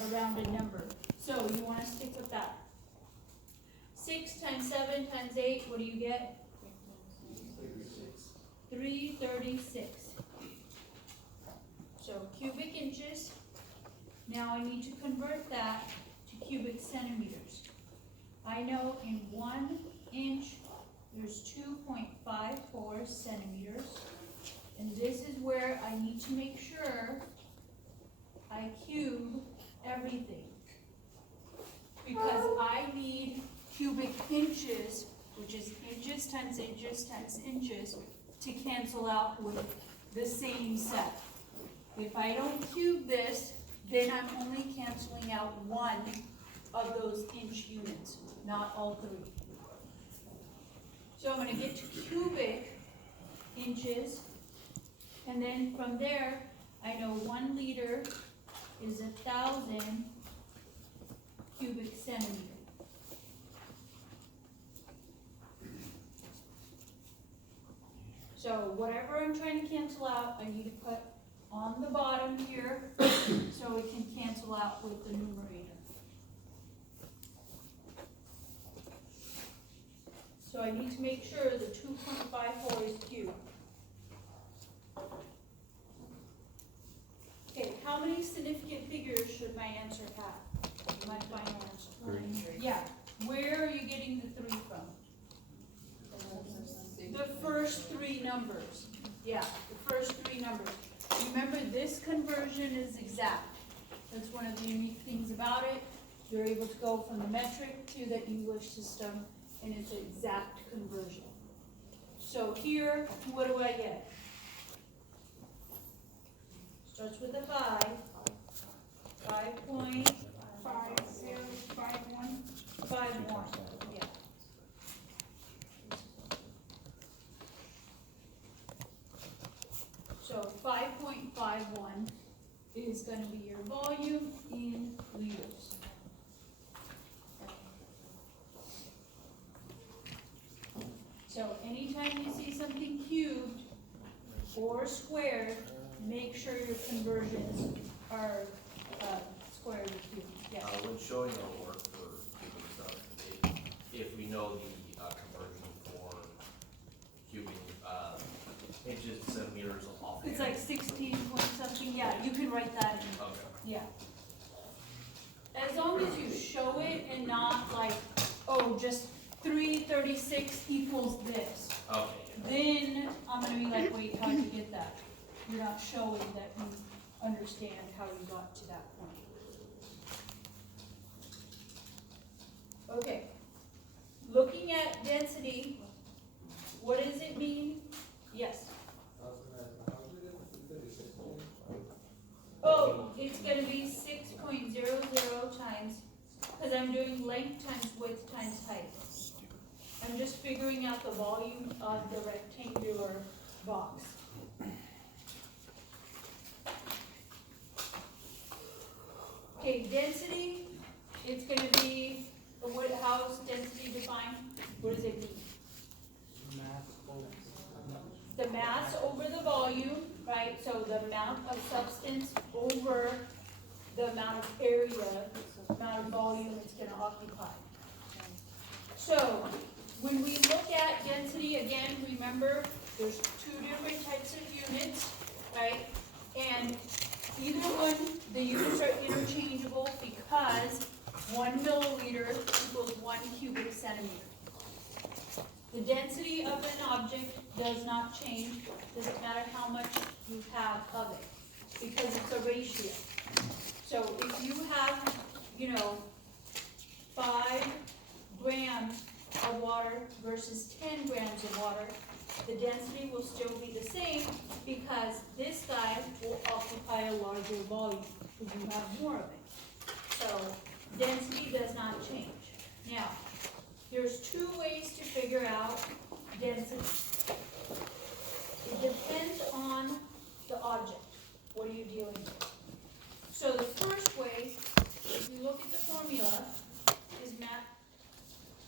a rounded number. So you want to stick with that. 6 times 7 times 8, what do you get? 336. So cubic inches. Now I need to convert that to cubic centimeters. I know in 1 inch there's 2.54 centimeters. And this is where I need to make sure I cube everything. Because I need cubic inches, which is inches times inches times inches, to cancel out with the same set. If I don't cube this, then I'm only canceling out one of those inch units, not all three. So I'm going to get to cubic inches, and then from there, I know 1 liter is 1,000 cubic centimeters. So whatever I'm trying to cancel out, I need to put on the bottom here so it can cancel out with the numerator. So I need to make sure the 2.54 is cubed. Okay, how many significant figures should my answer have? My final answer. 3. Yeah. Where are you getting the 3 from? The first 3 numbers. Yeah, the first 3 numbers. Remember, this conversion is exact. That's one of the unique things about it. You're able to go from the metric to the English system, and it's an exact conversion. So here, what do I get? Starts with a 5. 5.5051. 51. Yeah. So 5.51 is going to be your volume in liters. So anytime you see something cubed or squared, make sure your conversions are squared or cubed. Yes. When showing our work for cubic stuff, if we know the conversion for cubing inches to centimeters off. It's like 16 point something. Yeah, you can write that in. Okay. Yeah. As long as you show it and not like, oh, just 336 equals this. Okay. Then I'm going to be like, wait, how'd you get that? You're not showing that you understand how you got to that point. Okay. Looking at density, what does it mean? Yes. Oh, it's going to be 6.00 times, because I'm doing length times width times height. I'm just figuring out the volume of the rectangular box. Okay, density, it's going to be, how is density defined? What does it mean? The mass over the volume, right? So the amount of substance over the amount of area, amount of volume it's going to occupy. So when we look at density, again, remember there's 2 different types of units, right? And either one, the units are interchangeable because 1 milliliter equals 1 cubic centimeter. The density of an object does not change. Doesn't matter how much you have of it, because it's a ratio. So if you have, 5 grams of water versus 10 grams of water, the density will still be the same because this guy will occupy a larger volume because you have more of it. So density does not change. Now, there's 2 ways to figure out density. It depends on the object. What are you dealing with? So the first way, if you look at the formula, is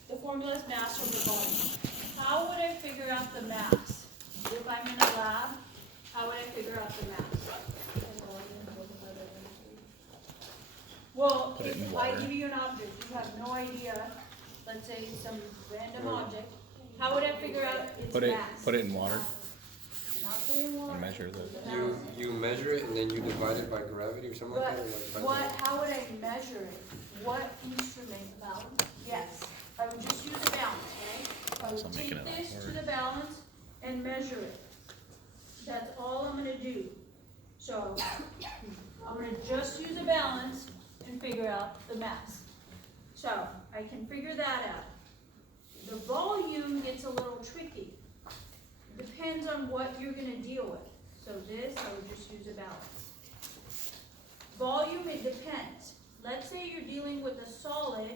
the formula is mass over volume. How would I figure out the mass? If I'm in a lab, how would I figure out the mass? Well, Put it in if I water. give you an object, you have no idea, let's say some random object, how would I figure out its mass? Put it in water Not put it in water. and measure the. You measure it and then you divide it by gravity or something like But that? Or what, like how would I measure it? What instrument? Balance? Yes, I would just use a balance, right? I So I'm would making take it this to awkward. the balance and measure it. That's all I'm gonna do. So, I'm gonna just use a balance and figure out the mass. So, I can figure that out. The volume gets a little tricky. Depends on what you're gonna deal with. So this, I would just use a balance. Volume, it depends. Let's say you're dealing with a solid,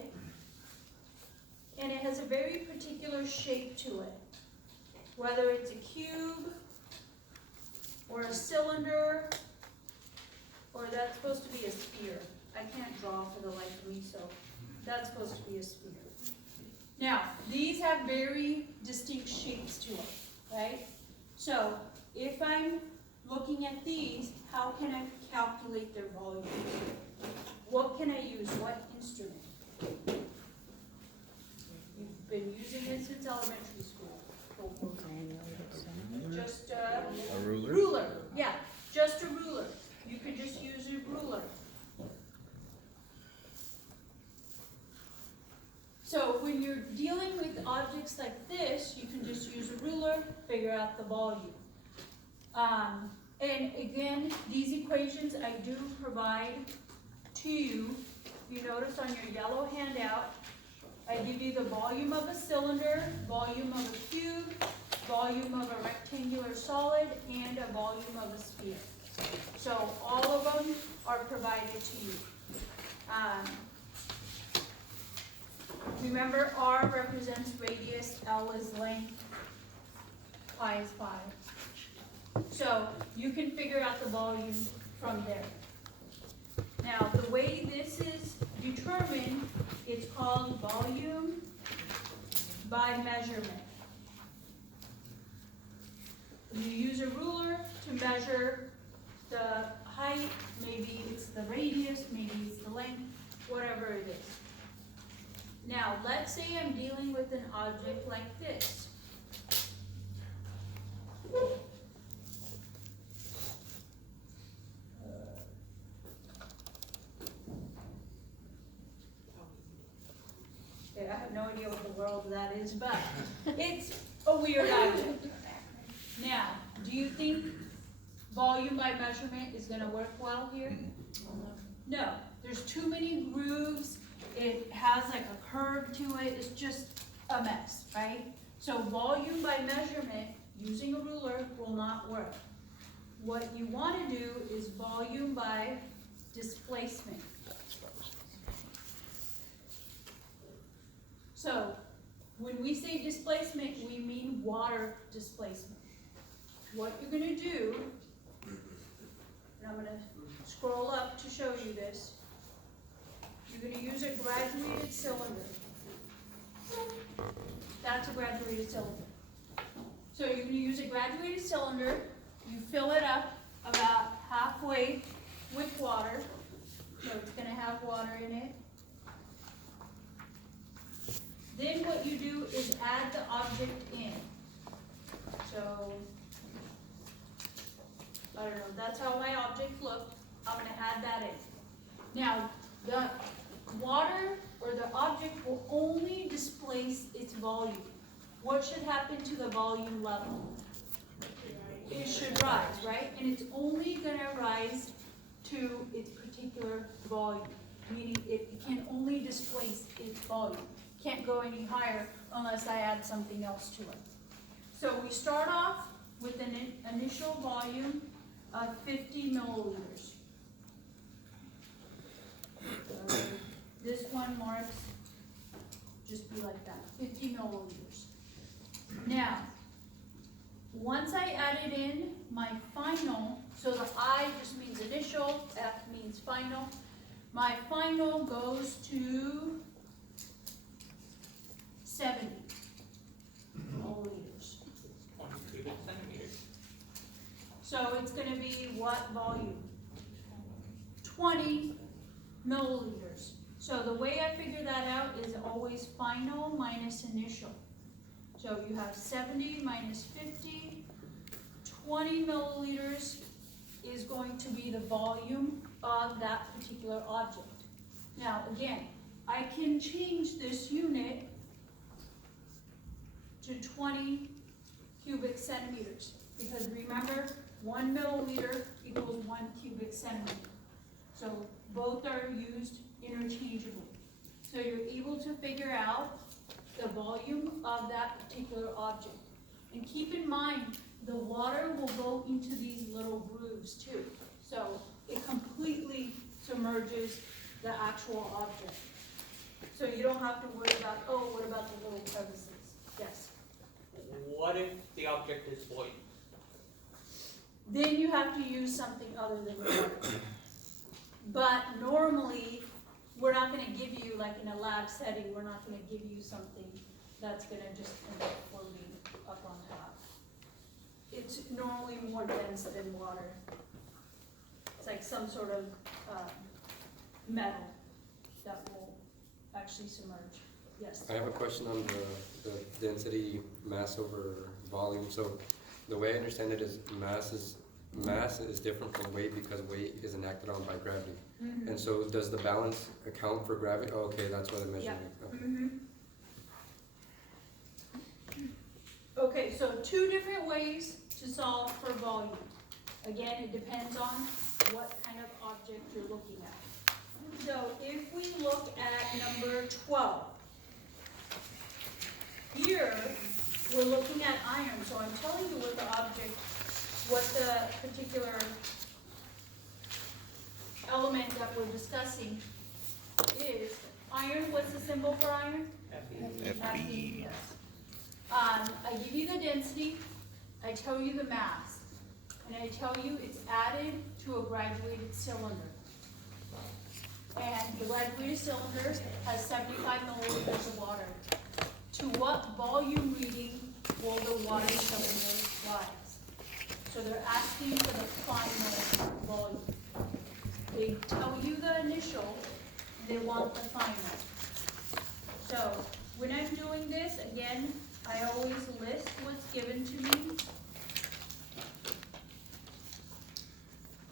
and it has a very particular shape to it. Whether it's a cube, or a cylinder, or that's supposed to be a sphere. I can't draw for the life of me, so that's supposed to be a sphere. Now, these have very distinct shapes to it, right? So, if I'm looking at these, how can I calculate their volume? What can I use? What instrument? You've been using it since elementary school. Just A ruler? ruler, yeah, just a ruler. You could just use a ruler. So when you're dealing with objects like this, you can just use a ruler, figure out the volume. And again, these equations I do provide to you. You notice on your yellow handout, I give you the volume of a cylinder, volume of a cube, volume of a rectangular solid, and a volume of a sphere. So all of them are provided to you. Remember, R represents radius, L is length, pi is 5. So you can figure out the volume from there. Now, the way this is determined, it's called volume by measurement. You use a ruler to measure the height, maybe it's the radius, maybe it's the length, whatever it is. Now, let's say I'm dealing with an object like this. Okay, I have no idea what the world that is, but it's a weird object. Now, do you think volume by measurement is gonna work well here? No, there's too many grooves, it has like a curve to it, it's just a mess, right? So volume by measurement, using a ruler, will not work. What you wanna do is volume by displacement. So, when we say displacement, we mean water displacement. What you're gonna do, and I'm gonna scroll up to show you this, you're gonna use a graduated cylinder. That's a graduated cylinder. So you're gonna use a graduated cylinder, you fill it up about halfway with water, so it's gonna have water in it. Then what you do is add the object in. So, I don't know, that's how my object looked. I'm gonna add that in. Now, the water or the object will only displace its volume. What should happen to the volume level? It should rise, right? And it's only gonna rise to its particular volume, meaning it can only displace its volume. Can't go any higher unless I add something else to it. So we start off with an initial volume of 50 milliliters. This one marks, just be like that, 50 milliliters. Now, once I added in my final, so the I just means initial, F means final, my final goes to 70 milliliters. 1 cubic centimeters. So it's gonna be what volume? 20 milliliters. So the way I figure that out is always final minus initial. So you have 70 minus 50, 20 milliliters is going to be the volume of that particular object. Now again, I can change this unit to 20 cubic centimeters, because remember, 1 milliliter equals 1 cubic centimeter. So both are used interchangeably. So you're able to figure out the volume of that particular object. And keep in mind, the water will go into these little grooves too. So it completely submerges the actual object. So you don't have to worry about, oh, what about the little crevices? Yes. What if the object is void? Then you have to use something other than water. But normally, we're not gonna give you, like in a lab setting, we're not gonna give you something that's gonna just end up floating up on top. It's normally more dense than water. It's like some sort of metal that will actually submerge. Yes? I have a question on the density, mass over volume. So the way I understand it is mass is different from weight because weight is enacted on by gravity. Mm-hmm. And so does the balance account for gravity? Oh, okay, that's why the measurement. Okay. Mm-hmm. Okay, so two different ways to solve for volume. Again, it depends on what kind of object you're looking at. So if we look at number 12, here we're looking at iron. So I'm telling you what the object, what the particular element that we're discussing is. Iron, what's the symbol for iron? Fe. Yes. I give you the density, I tell you the mass, and I tell you it's added to a graduated cylinder. And the graduated cylinder has 75 milliliters of water. To what volume reading will the water cylinder rise? So they're asking for the final volume. They tell you the initial, and they want the final. So when I'm doing this, again, I always list what's given to me.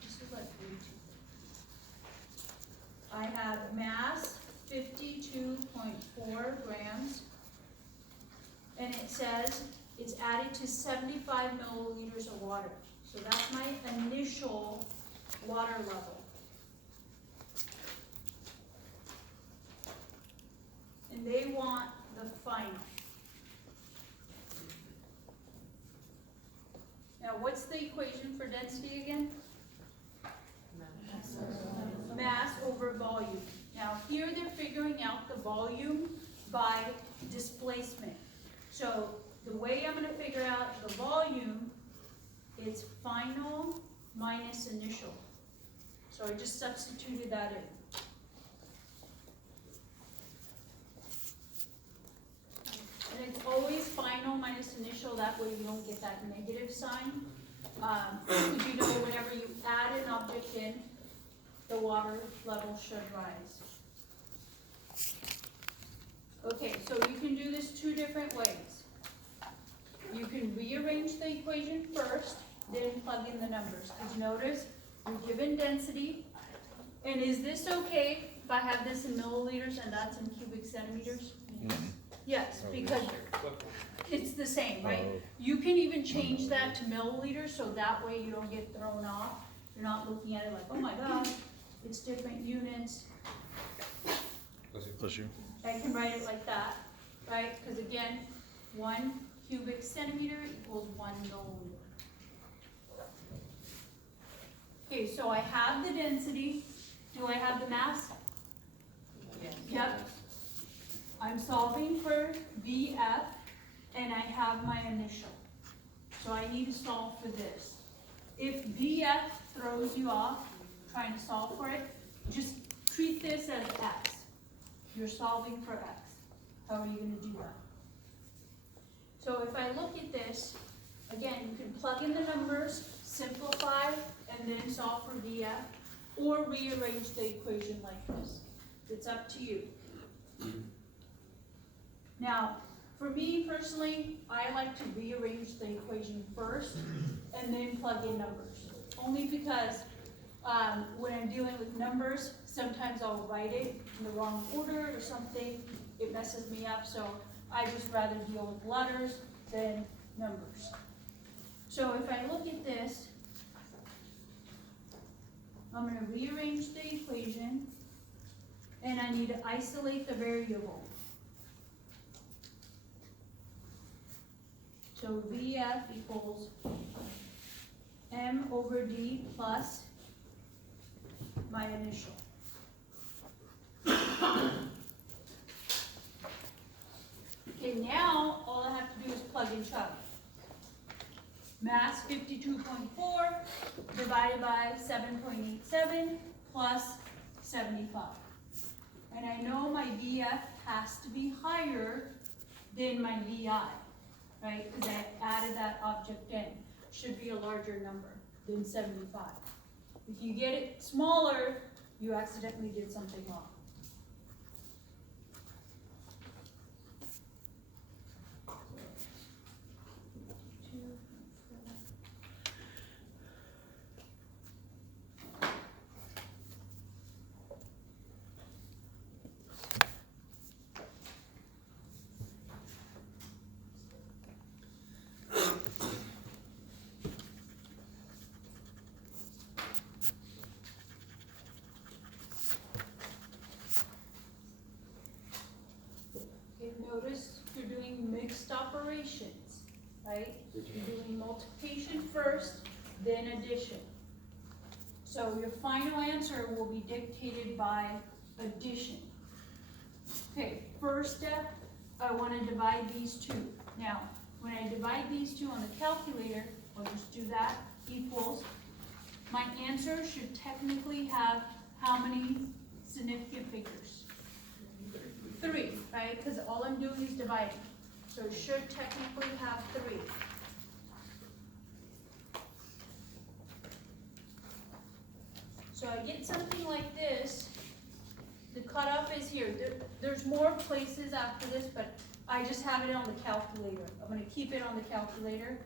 This is like Bluetooth. I have mass 52.4 grams, and it says it's added to 75 milliliters of water. So that's my initial water level. And they want the final. Now, what's the equation for density again? Mass over volume. Now, here they're figuring out the volume by displacement. So, the way I'm going to figure out the volume is final minus initial. So, I just substituted that in. And it's always final minus initial, that way you don't get that negative sign. Because you know whenever you add an object in, the water level should rise. Okay, so you can do this two different ways. You can rearrange the equation first, then plug in the numbers. Because notice, you're given density. And is this okay if I have this in milliliters and that's in cubic centimeters? Yes, because it's the same, right? You can even change that to milliliters, so that way you don't get thrown off. You're not looking at it like, oh my God, it's different units. Bless you. I can write it like that, right? Because again, 1 cubic centimeter equals 1 milliliter. Okay, so I have the density. Do I have the mass? Yes. Yep. I'm solving for VF, and I have my initial. So I need to solve for this. If VF throws you off trying to solve for it, just treat this as X. You're solving for X. How are you going to do that? So if I look at this, again, you can plug in the numbers, simplify, and then solve for VF. or rearrange the equation like this. It's up to you. Now, for me personally, I like to rearrange the equation first and then plug in numbers. Only because when I'm dealing with numbers, sometimes I'll write it in the wrong order or something. It messes me up, so I just rather deal with letters than numbers. So if I look at this, I'm going to rearrange the equation, and I need to isolate the variable. So VF equals M over D plus my initial. Okay, now all I have to do is plug and chug. Mass 52.4 divided by 7.87 plus 75. And I know my VF has to be higher than my VI, right? Because I added that object in. Should be a larger number than 75. If you get it smaller, you accidentally did something wrong. Notice you're doing mixed operations, right? You're doing multiplication first, then addition. So your final answer will be dictated by addition. Okay, first step, I want to divide these two. Now, when I divide these two on the calculator, I'll just do that, equals. My answer should technically have how many significant figures? 3, right? Because all I'm doing is dividing. So it should technically have 3. So I get something like this. The cutoff is here. There's more places after this, but I just have it on the calculator. I'm going to keep it on the calculator.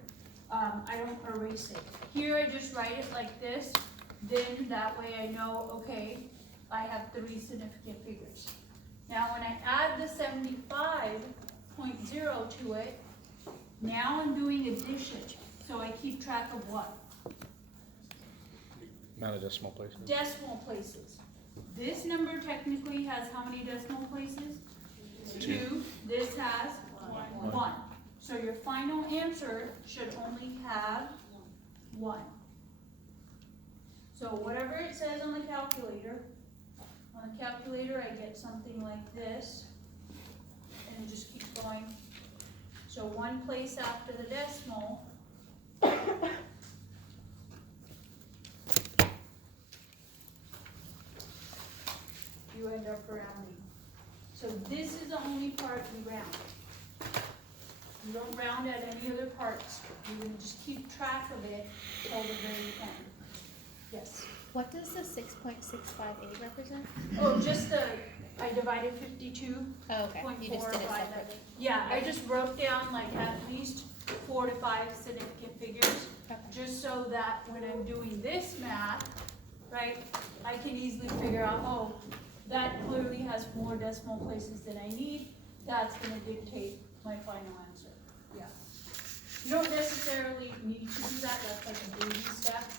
I don't erase it. Here I just write it like this. Then that way I know, okay, I have 3 significant figures. Now when I add the 75.0 to it, now I'm doing addition. So I keep track of what? Amount of decimal places. Decimal places. This number technically has how many decimal places? 2. This has 1. So your final answer should only have 1. So whatever it says on the calculator, I get something like this, and it just keeps going. So one place after the decimal, you end up rounding. So this is the only part you round. You don't round at any other parts. You can just keep track of it till the very end. Yes? What does the 6.658 represent? Oh, just I divided 52. Oh, okay. You just did it separately. Yeah, I just wrote down like at least 4 to 5 significant figures, Okay. just so that when I'm doing this math, right, I can easily figure out, oh, that clearly has more decimal places than I need. That's going to dictate my final answer. Yeah. You don't necessarily need to do that. That's like a baby step.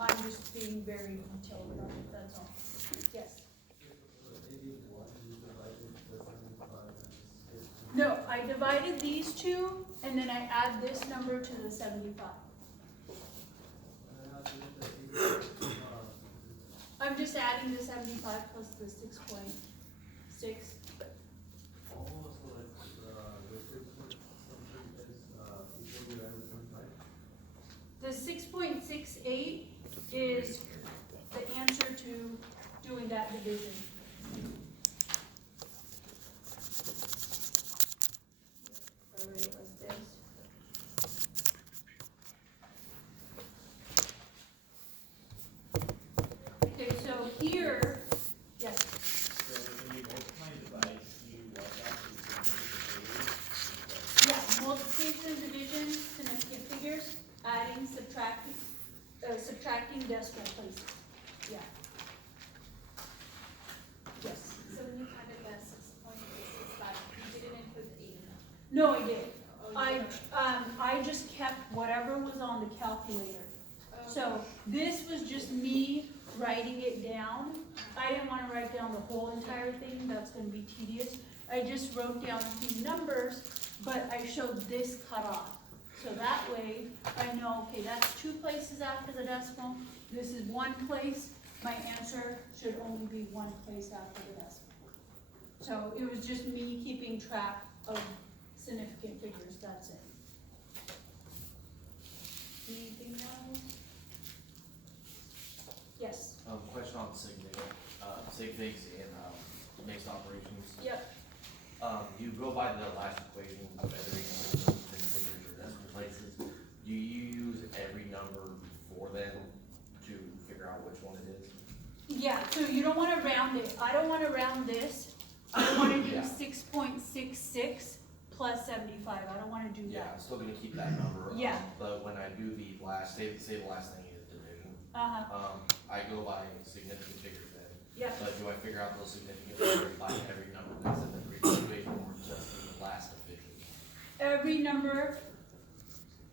I'm just being very detailed about it, that's all. Yes? No, I divided these two, and then I add this number to the 75. I'm just adding the 75 plus the 6.6. The 6.68 is the answer to doing that division. I'll write it like this. No, I didn't. I just kept whatever was on the calculator. So this was just me writing it down. I didn't wanna write down the whole entire thing, that's gonna be tedious. I just wrote down a few numbers, but I showed this cutoff. So that way, I know, okay, that's 2 places after the decimal, this is 1 place, my answer should only be 1 place after the decimal. So it was just me keeping track of significant figures, that's it. Anything else? Yes, Question on sig figs and, mixed operations. yep, You go by the last equation of every sig figures or decimal places. Do you use every number before then to figure out which one it is? yeah, so you don't wanna round it, I don't wanna round this, I don't wanna do Yeah. 6.66 plus 75, I don't wanna do Yeah, that. I'm still gonna keep that number. Yeah. But when I do the last, say the last thing is division, Uh-huh, I go by significant figures then. yeah, But do I figure out those significant figures by every number that's in the previous equation or just the last division? every number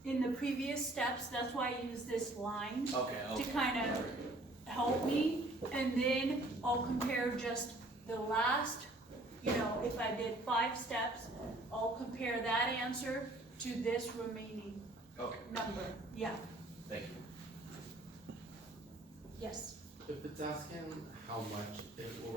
in the previous steps, that's why I use this line Okay, to kinda help me, and then I'll compare just the last, you know, if I did 5 steps, I'll compare that answer to this remaining Okay, number, yeah, thank you. yes. If it's asking how much it will